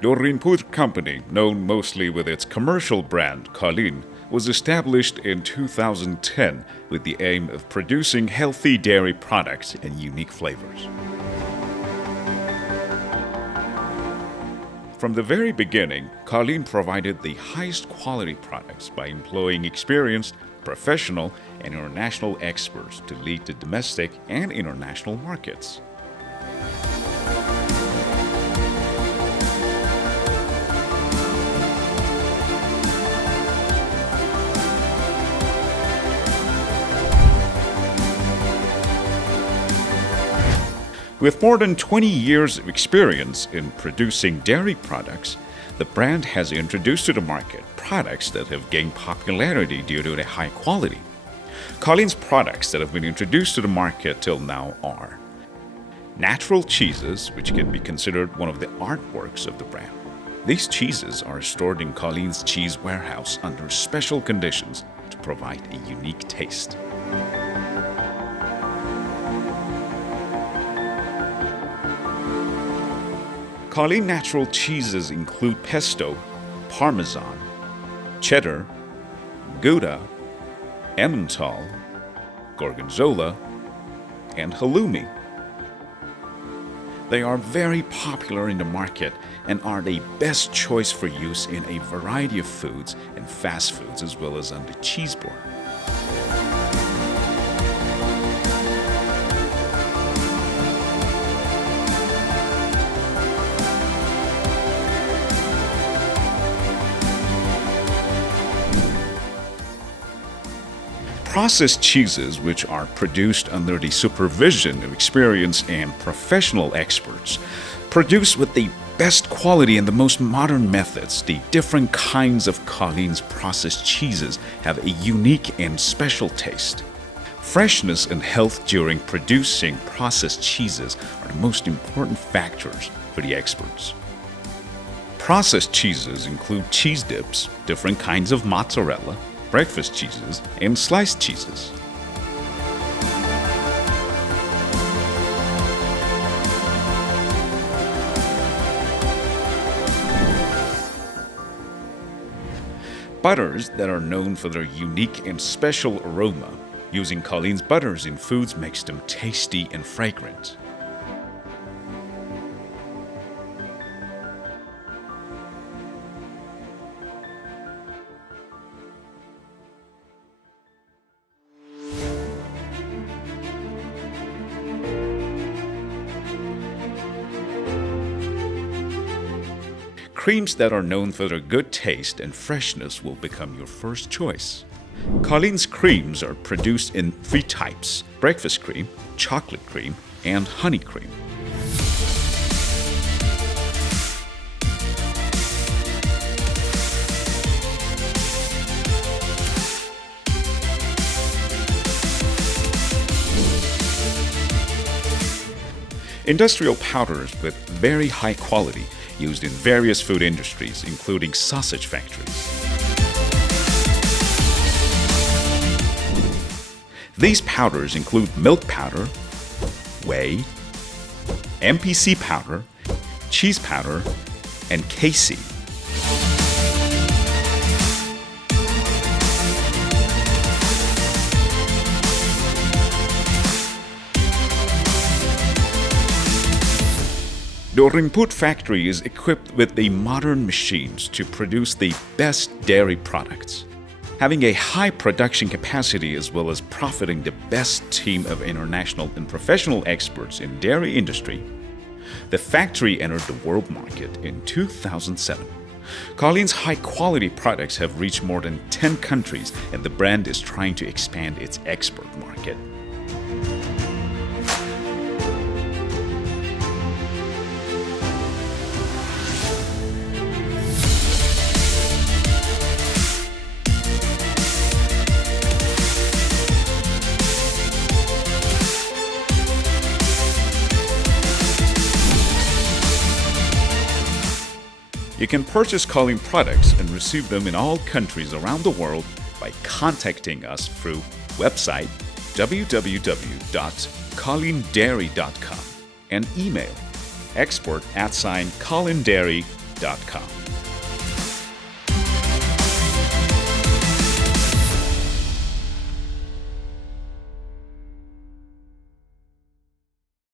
Dorin Poudr Company, known mostly with its commercial brand Calin, was established in 2010 with the aim of producing healthy dairy products and unique flavors. From the very beginning, Calin provided the highest quality products by employing experienced, professional, and international experts to lead the domestic and international markets. With more than 20 years of experience in producing dairy products, the brand has introduced to the market products that have gained popularity due to their high quality. Calin's products that have been introduced to the market till now are natural cheeses, which can be considered one of the artworks of the brand. These cheeses are stored in Calin's cheese warehouse under special conditions to provide a unique taste. Calin natural cheeses include pesto, parmesan, cheddar, Gouda, Emmental, Gorgonzola, and halloumi. They are very popular in the market and are the best choice for use in a variety of foods and fast foods as well as on the cheese board. Processed cheeses, which are produced under the supervision of experienced and professional experts, produced with the best quality and the most modern methods, the different kinds of Calin's processed cheeses have a unique and special taste. Freshness and health during producing processed cheeses are the most important factors for the experts. Processed cheeses include cheese dips, different kinds of mozzarella, breakfast cheeses, and sliced cheeses. Butters that are known for their unique and special aroma. Using Calin's butters in foods makes them tasty and fragrant. Creams that are known for their good taste and freshness will become your first choice. Calin's creams are produced in 3 types: breakfast cream, chocolate cream, and honey cream. Industrial powders with very high quality used in various food industries, including sausage factories. These powders include milk powder, whey, MPC powder, cheese powder, and casein. Dorin Poudr Factory is equipped with the modern machines to produce the best dairy products. Having a high production capacity as well as profiting the best team of international and professional experts in dairy industry, the factory entered the world market in 2007. Calin's high-quality products have reached more than 10 countries, and the brand is trying to expand its export market. You can purchase Calin products and receive them in all countries around the world by contacting us through website www.calindairy.com and email export@calindairy.com. calindairy.com.